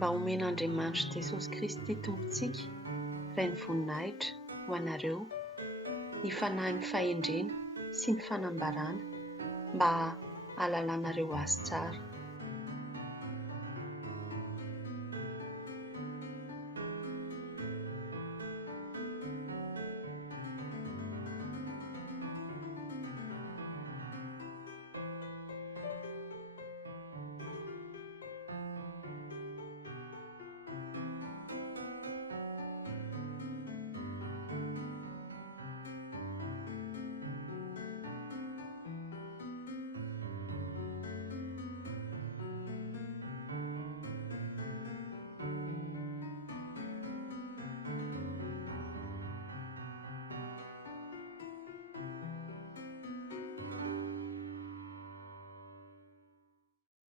mba homen'Andriamanitra Jesosy Kristy Tompontsika iray ny voninahitra ho anareo, ny fanahin'ny fahendrena sy ny fanambarana mba hahalalànareo azy tsara.